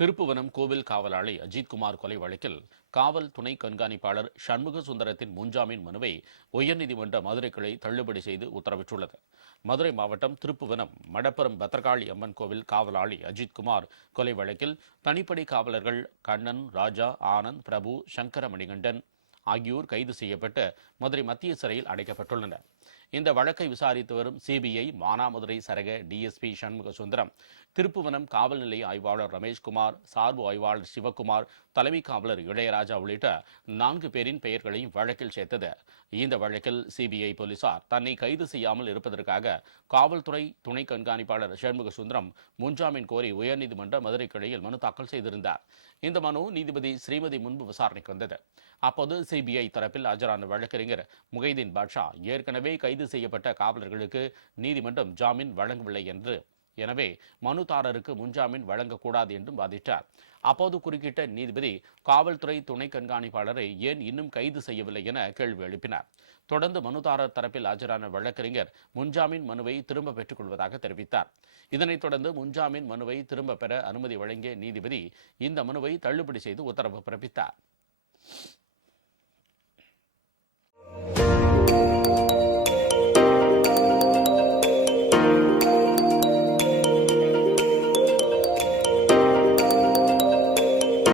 திருப்புவனம் கோவில் காவலாளி அஜித்குமார் கொலை வழக்கில் காவல் துணை கண்காணிப்பாளர் சண்முக சுந்தரத்தின் முன்ஜாமீன் மனுவை உயர்நீதிமன்ற மதுரை கிளை தள்ளுபடி செய்து உத்தரவிட்டுள்ளது. மதுரை மாவட்டம் திருப்புவனம் மடப்புரம் பத்திரகாளி அம்மன் கோவில் காவலாளி அஜித்குமார் கொலை வழக்கில் தனிப்படை காவலர்கள் கண்ணன், ராஜா, ஆனந்த், பிரபு, சங்கரமணிகண்டன் ஆகியோர் கைது செய்யப்பட்டு மதுரை மத்திய சிறையில் அடைக்கப்பட்டுள்ளனர். இந்த வழக்கை விசாரித்து வரும் சிபிஐ மானாமதுரை சரக டிஎஸ்பி சண்முக சுந்தரம், திருப்புவனம் காவல் நிலைய ஆய்வாளர் ரமேஷ்குமார், சார்பு ஆய்வாளர் சிவக்குமார், தலைமை காவலர் இளையராஜா உள்ளிட்ட 4 பேரின் பெயர்களையும் வழக்கில் சேர்த்தது. இந்த வழக்கில் சிபிஐ போலீசார் தன்னை கைது செய்யாமல் இருப்பதற்காக காவல்துறை துணை கண்காணிப்பாளர் சண்முக சுந்தரம் முன்ஜாமீன் கோரி உயர்நீதிமன்ற மதுரை கிளையில் மனு தாக்கல் செய்திருந்தார். இந்த மனு நீதிபதி ஸ்ரீமதி முன்பு விசாரணைக்கு வந்தது. அப்போது சிபிஐ தரப்பில் ஆஜரான வழக்கறிஞர் முகைதீன் பாட்ஷா ஏற்கனவே கைது செய்யப்பட்ட காவலர்களுக்கு நீதிமன்றம் ஜாமீன் வழங்கவில்லை எனவே மனுதாரருக்கு முன்ஜாமீன் வழங்கக்கூடாது என்றும் வாதிட்டார். அப்போது குறுக்கிட்ட நீதிபதி காவல்துறை துணை கண்காணிப்பாளரை ஏன் இன்னும் கைது செய்யவில்லை என கேள்வி எழுப்பினார். தொடர்ந்து மனுதாரர் தரப்பில் ஆஜரான வழக்கறிஞர் முன்ஜாமீன் மனுவை திரும்ப பெற்றுக் கொள்வதாக தெரிவித்தார். இதனைத் தொடர்ந்து முன்ஜாமீன் மனுவை திரும்ப பெற அனுமதி வழங்கிய நீதிபதி இந்த மனுவை தள்ளுபடி செய்து உத்தரவு பிறப்பித்தார்.